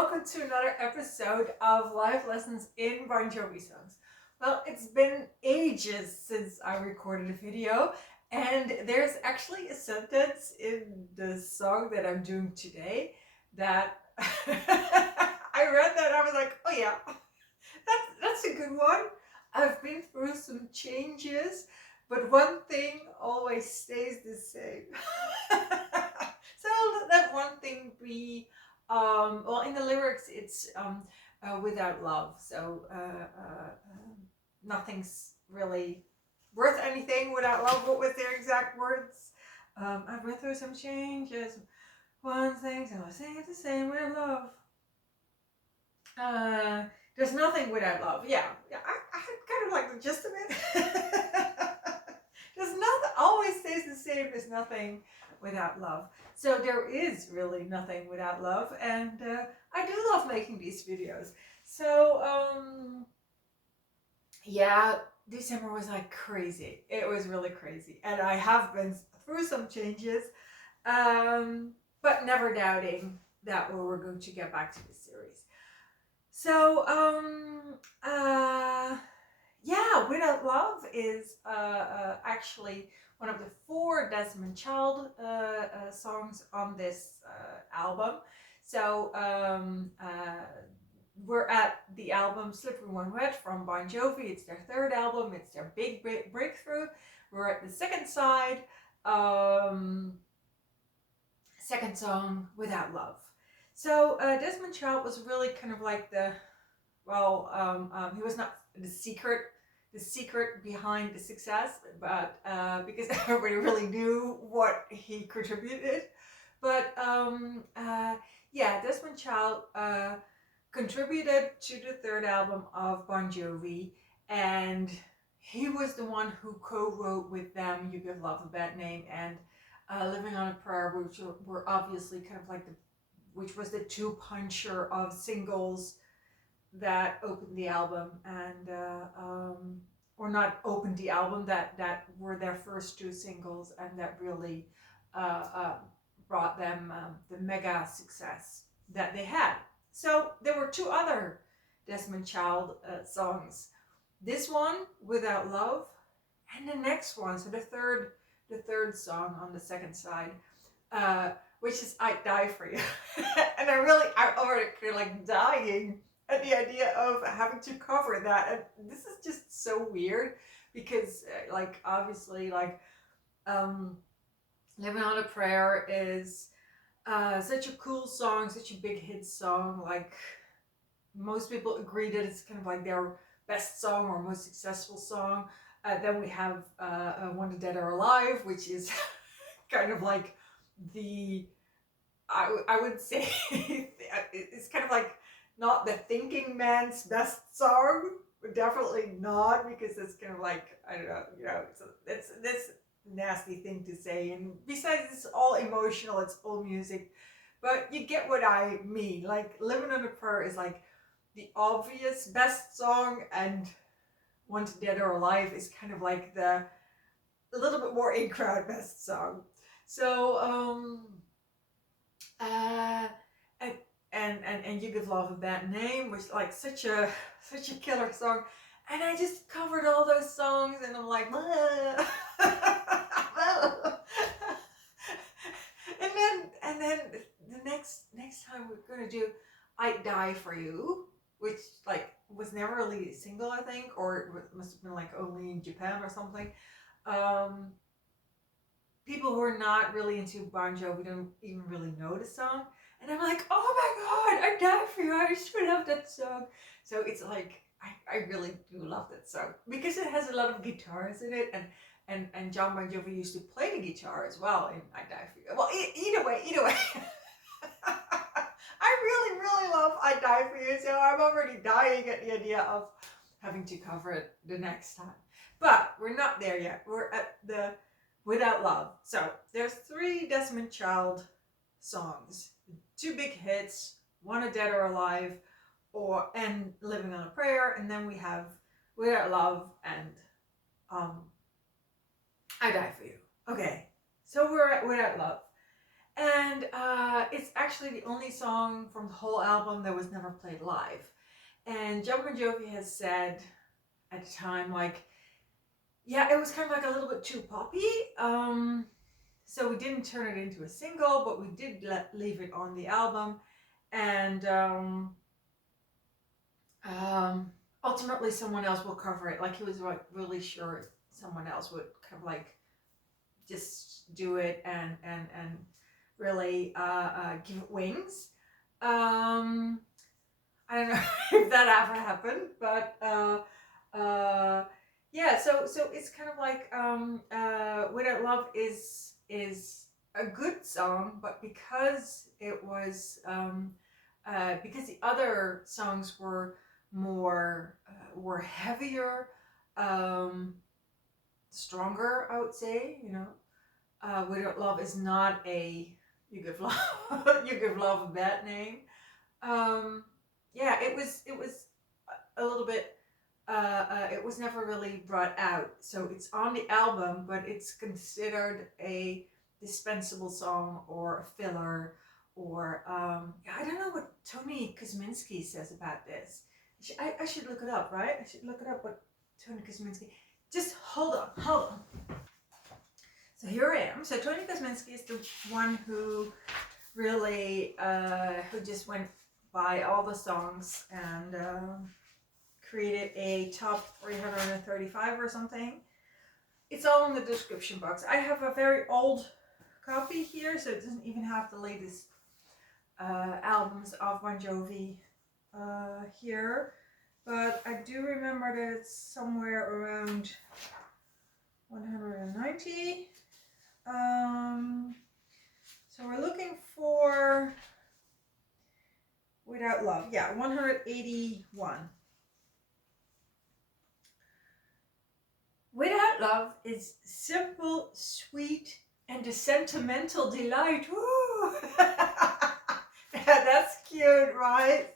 welcome to another episode of Life Lessons in Bon Jovi songs. Well, it's been ages since I recorded a video, and there's actually a sentence in the song that I'm doing today that I read that I was like, oh yeah, that's a good one. I've been through some changes, but one thing always stays the same. So let that one thing be. Well, in the lyrics, it's without love. So nothing's really worth anything without love. What was their exact words? I've been through some changes. One thing's always stay the same with love. There's nothing without love. Yeah, I kind of like the gist of it. There's nothing, always stays the same. There's nothing without love. So there is really nothing without love, and I do love making these videos. So yeah, December was like crazy. It was really crazy, and I have been through some changes, but never doubting that we were going to get back to this series. So yeah, Without Love is actually one of the 4 Desmond Child songs on this album. So we're at the album Slippery When Wet from Bon Jovi. It's their 3rd album. It's their big breakthrough. We're at the 2nd side. Second song, Without Love. So Desmond Child was really kind of like the, he was not the secret behind the success, but because everybody really knew what he contributed. But yeah, Desmond Child contributed to the 3rd album of Bon Jovi, and he was the one who co-wrote with them You Give Love a Bad Name and Living on a Prayer, which were obviously kind of like which was the 2-puncher of singles that opened the album, and or not opened the album, that were their first 2 singles, and that really brought them the mega success that they had. So there were 2 other Desmond Child songs. This one, Without Love, and the next one, so the third song on the 2nd side, which is I'd Die For You. And I'm already feel like dying at the idea of having to cover that. And this is just so weird because like obviously like Living on a Prayer is such a cool song, such a big hit song. Like most people agree that it's kind of like their best song or most successful song. Then we have Wanted Dead or Alive, which is kind of like I would say it's kind of like not the thinking man's best song, but definitely not, because it's kind of like, I don't know, it's this nasty thing to say, and besides it's all emotional, it's all music, but you get what I mean. Like Living on a Prayer is like the obvious best song, and Wanted Dead or Alive is kind of like a little bit more in-crowd best song. So and You Give Love a Bad Name was like such a killer song, and I just covered all those songs, and I'm like and then the next time we're gonna do I'd Die For You, which like was never really a single, I think, or it must have been like only in Japan or something. People who are not really into Bon Jovi don't even really know the song, and I'm like, oh my god, I'd die for you, I should love that song. So it's like I really do love that song because it has a lot of guitars in it, and John Bon Jovi used to play the guitar as well in I'd Die For You. Well, either way I really love I'd Die For You, so I'm already dying at the idea of having to cover it the next time. But we're not there yet. We're at the Without Love. So there's 3 Desmond Child songs, 2 big hits, Wanted Dead or Alive, and Living on a Prayer, and then we have Without Love and I Die For You. Okay, so we're at Without Love, And it's actually the only song from the whole album that was never played live. And John Bon Jovi has said at the time, like, yeah, it was kind of like a little bit too poppy. So we didn't turn it into a single, but we did leave it on the album. And ultimately someone else will cover it. Like, he was like really sure someone else would kind of like just do it and really give it wings. I don't know if that ever happened, but yeah. So it's kind of like "Without Love" is a good song, but because it was because the other songs were more were heavier, stronger, I would say. You know, "Without Love" is not a "You Give Love" "You Give Love" a bad name. Yeah, it was a little bit. It was never really brought out, so it's on the album, but it's considered a dispensable song or a filler, or I don't know what Tony Kuzminski says about this. I should look it up, right? I should look it up. What Tony Kuzminski. Just hold on. So here I am. So Tony Kuzminski is the one who really who just went by all the songs and created a top 335 or something. It's all in the description box. I have a very old copy here, so it doesn't even have the latest albums of Bon Jovi here, but I do remember that it's somewhere around 190. So we're looking for "Without Love." Yeah, 181. "Without Love" is simple, sweet, and a sentimental delight. Woo! That's cute, right?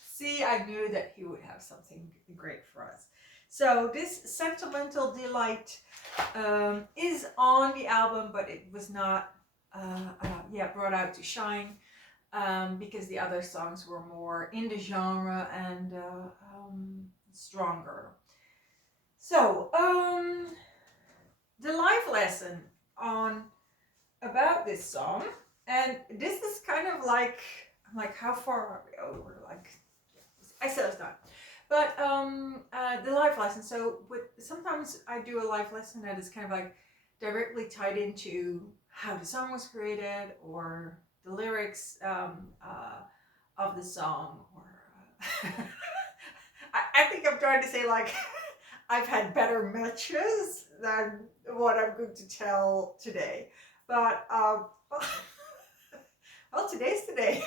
See, I knew that he would have something great for us. So this sentimental delight is on the album, but it was not brought out to shine because the other songs were more in the genre and stronger. So the live lesson on about this song, and this is kind of like, I'm like, how far are we over? Like, I said it's not. But the live lesson. So sometimes I do a live lesson that is kind of like directly tied into how the song was created or the lyrics of the song. Or I think I'm trying to say, like, I've had better matches than what I'm going to tell today. But well, today's today.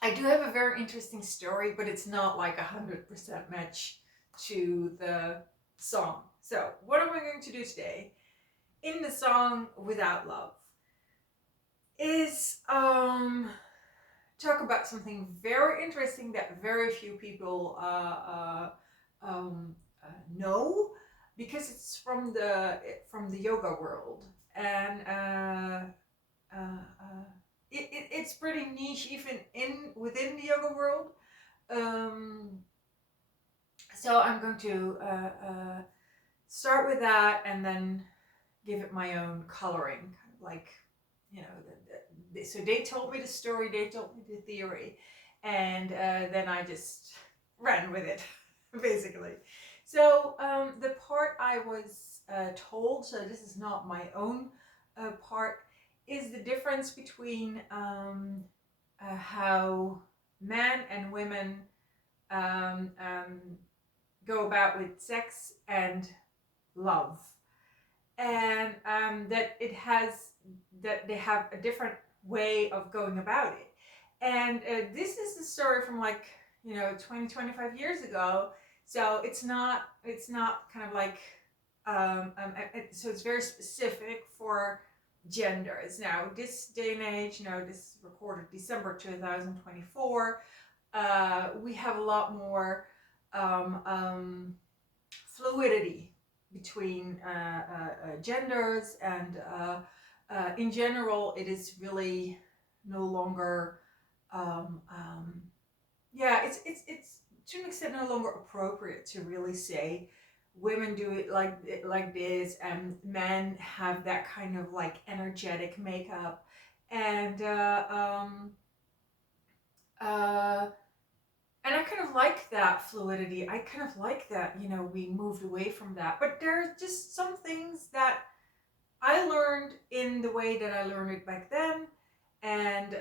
I do have a very interesting story, but it's not like 100% match to the song. So what am I going to do today in the song "Without Love" is talk about something very interesting that very few people know, because it's from the yoga world, and it's pretty niche even within the yoga world. So I'm going to start with that and then give it my own coloring, kind of like, you know, so they told me the story, they told me the theory, and then I just ran with it, basically. So the part I was told, so this is not my own part, is the difference between how men and women go about with sex and love, and that they have a different way of going about it. And this is the story from, like, 20-25 years ago, so it's not kind of like so it's very specific for genders. Now this day and age, this is recorded December 2024, we have a lot more fluidity between genders, and in general, it is really no longer, um, um, yeah, it's to an extent no longer appropriate to really say women do it like this, and men have that kind of like energetic makeup, and uh, and I kind of like that fluidity. I kind of like that, we moved away from that. But there are just some things that I learned in the way that I learned it back then. And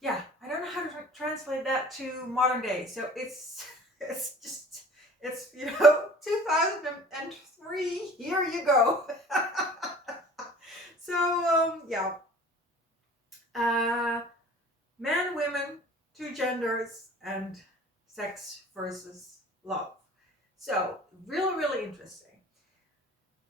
yeah, I don't know how to translate that to modern day. So it's, it's just, it's, 2003. Here you go. So, yeah. Uh, Men, women, two genders, and sex versus love. So really, really interesting.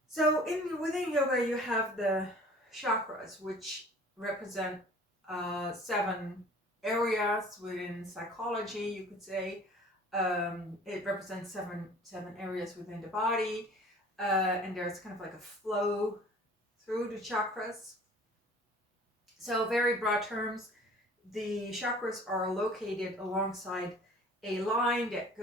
So within yoga, you have the chakras, which represent 7 areas within psychology. You could say it represents seven areas within the body, and there's kind of like a flow through the chakras. So very broad terms, the chakras are located alongside a line that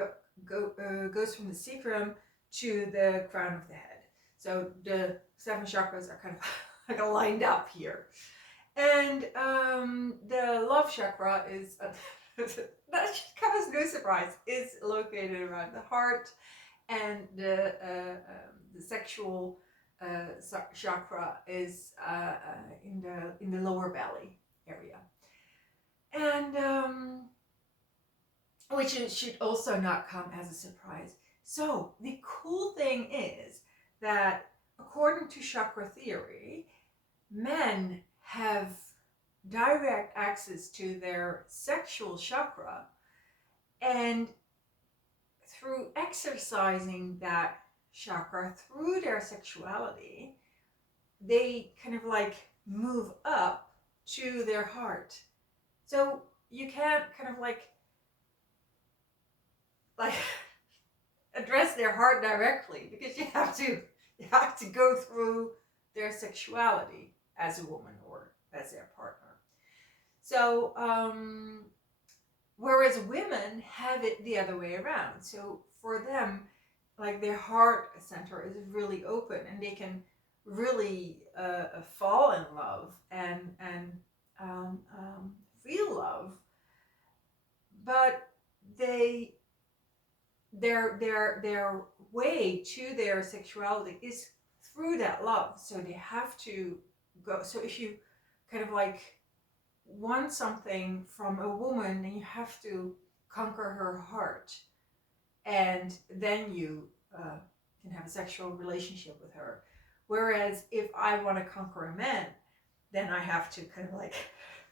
goes from the sacrum to the crown of the head. So the 7 chakras are kind of like lined up here. And the love chakra is, that should come as no surprise, is located around the heart, and the sexual chakra is in the lower belly area. And which should also not come as a surprise. So the cool thing is that according to chakra theory, men have direct access to their sexual chakra, and through exercising that chakra through their sexuality, they kind of like move up to their heart. So you can't kind of like address their heart directly, because you have to go through their sexuality as a woman or as their partner. So whereas women have it the other way around. So for them, like their heart center is really open, and they can really fall in love and feel love, but their way to their sexuality is through that love. So they have to go. So if you kind of like want something from a woman, then you have to conquer her heart, and then you can have a sexual relationship with her. Whereas if I want to conquer a man, then I have to kind of like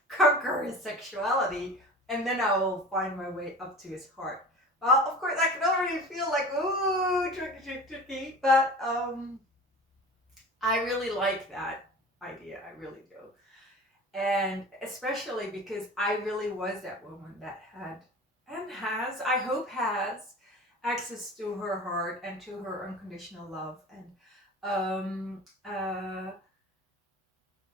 conquer his sexuality, and then I will find my way up to his heart. Well, of course, I can already feel like, ooh, tricky, but I really like that idea. I really do. And especially because I really was that woman that had, and has, I hope has, access to her heart and to her unconditional love. And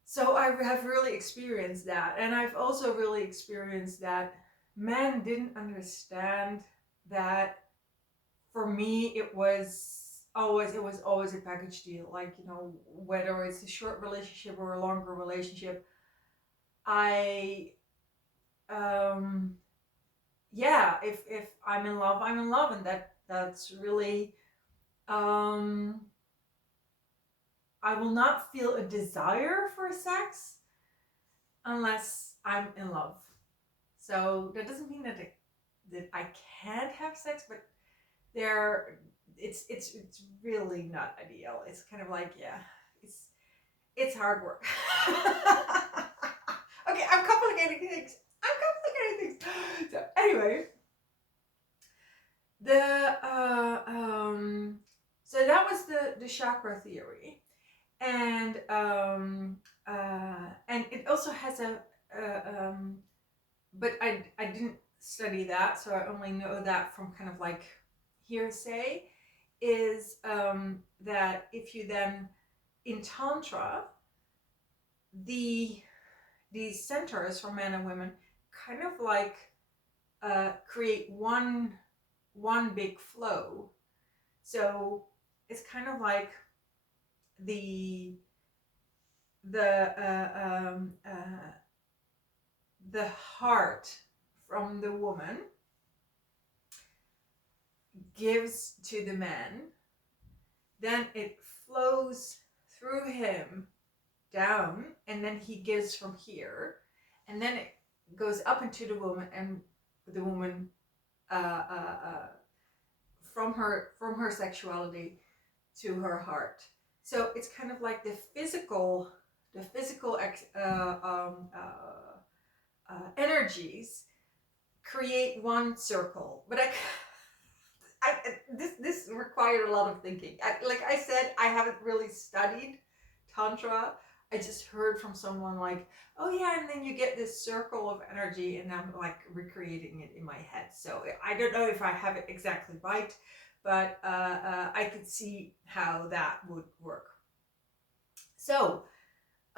so I have really experienced that. And I've also really experienced that men didn't understand that. For me, it was always a package deal. Like, whether it's a short relationship or a longer relationship, I yeah, if I'm in love, I'm in love, and that's really I will not feel a desire for sex unless I'm in love. So that doesn't mean that I can't have sex, but it's really not ideal. It's kind of like, yeah, it's hard work. Okay, I'm complicating things. So anyway, so that was the chakra theory, and it also has but I didn't study that, so I only know that from kind of like hearsay. is that if you then, in Tantra, the these centers for men and women kind of like create one big flow. So it's kind of like the the uh, um, uh, the heart from the woman gives to the man, then it flows through him down, and then he gives from here, and then it goes up into the woman, and the woman uh, uh, uh, from her sexuality to her heart. So it's kind of like the physical energies create one circle. But this required a lot of thinking. Like I said, I haven't really studied Tantra. I just heard from someone like, oh yeah, and then you get this circle of energy, and I'm like recreating it in my head. So I don't know if I have it exactly right, but I could see how that would work. So,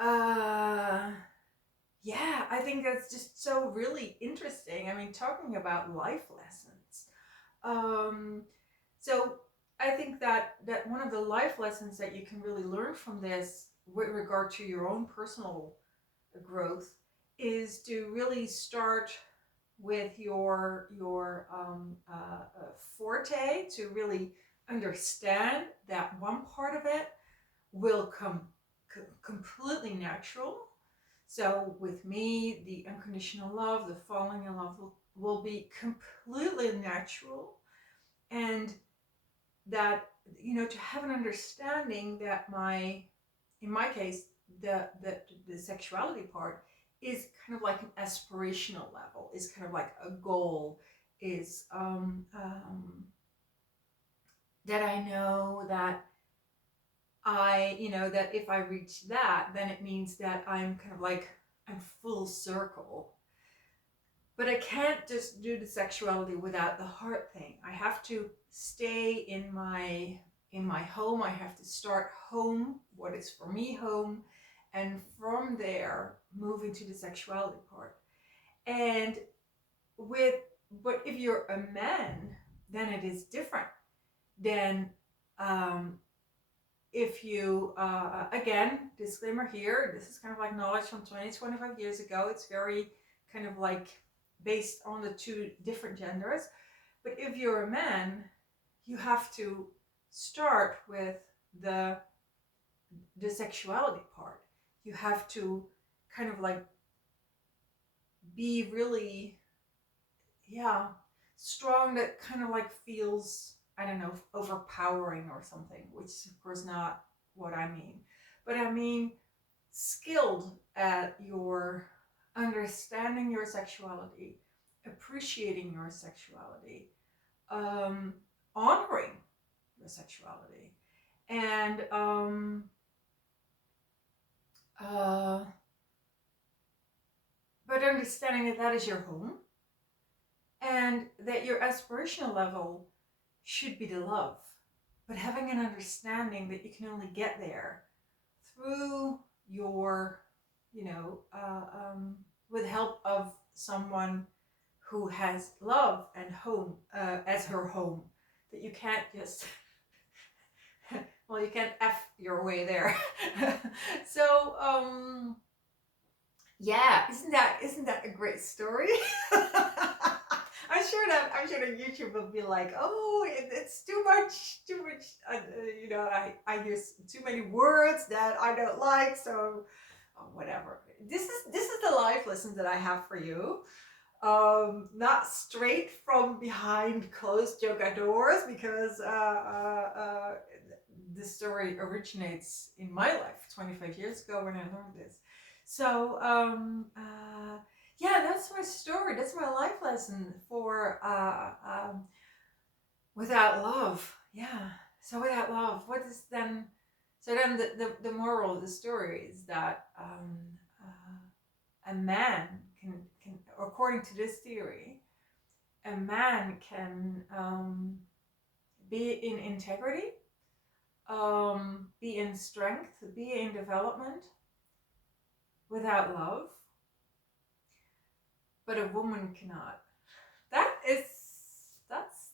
yeah, I think that's just so really interesting. I mean, talking about life lessons. Um, so I think that one of the life lessons that you can really learn from this with regard to your own personal growth is to really start with forte, to really understand that one part of it will come completely natural. So with me, the unconditional love, the falling in love will be completely natural. And that, to have an understanding that in my case, the sexuality part is kind of like an aspirational level, is kind of like a goal, is that I know that that if I reach that, then it means that I'm full circle. But I can't just do the sexuality without the heart thing. I have to stay in my home. I have to start home, what is for me home, and from there move into the sexuality part. And but if you're a man, then it is different. Then if you again, disclaimer here, this is kind of like knowledge from 25 years ago. It's very kind of like based on the two different genders. But if you're a man, you have to start with the sexuality part. You have to kind of like be really, yeah, strong, that kind of like feels, I don't know, overpowering or something, which is of course not what I mean. But I mean skilled at your understanding your sexuality, appreciating your sexuality, honoring your sexuality, and but understanding that that is your home, and that your aspirational level should be the love, but having an understanding that you can only get there through your, with help of someone who has love and home as her home, that you can't just well, you can't F your way there. So yeah, isn't that a great story? I'm sure that YouTube will be like, oh, it's too much. I use too many words that I don't like, so whatever. This is the life lesson that I have for you. Not straight from behind closed yoga doors, because this story originates in my life 25 years ago when I learned this. So yeah, that's my story. That's my life lesson for without love. Yeah. So without love, what is then? So then the moral of the story is that a man can, according to this theory, a man can be in integrity, be in strength, be in development without love. But a woman cannot. That's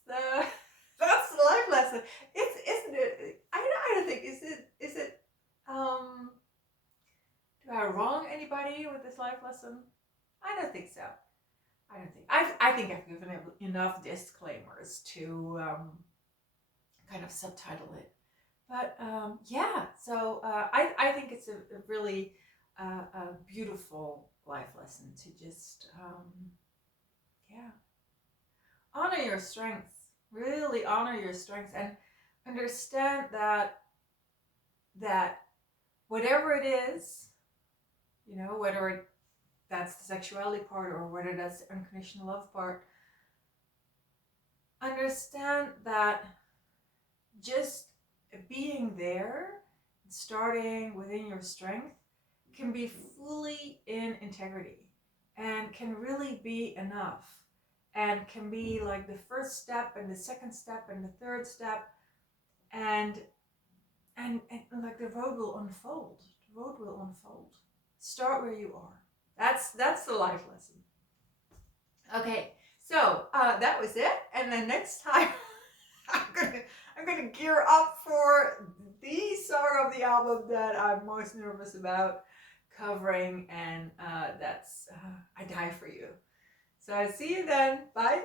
the that's the life lesson. Isn't it? I don't think is it do I wrong anybody with this life lesson? I don't think so. I think I've given enough disclaimers to kind of subtitle it. But yeah, so I think it's a really a beautiful life lesson to just yeah, honor your strengths. Really honor your strengths and understand that whatever it is, you know, whether that's the sexuality part or whether that's the unconditional love part, understand that just being there, starting within your strength, can be fully in integrity and can really be enough and can be like the first step and the second step and the third step, and like the road will unfold. The road will unfold. Start where you are. That's the life lesson. Okay, so that was it. And then next time I'm gonna gear up for the song of the album that I'm most nervous about covering, and that's I Die For You. So I see you then. Bye.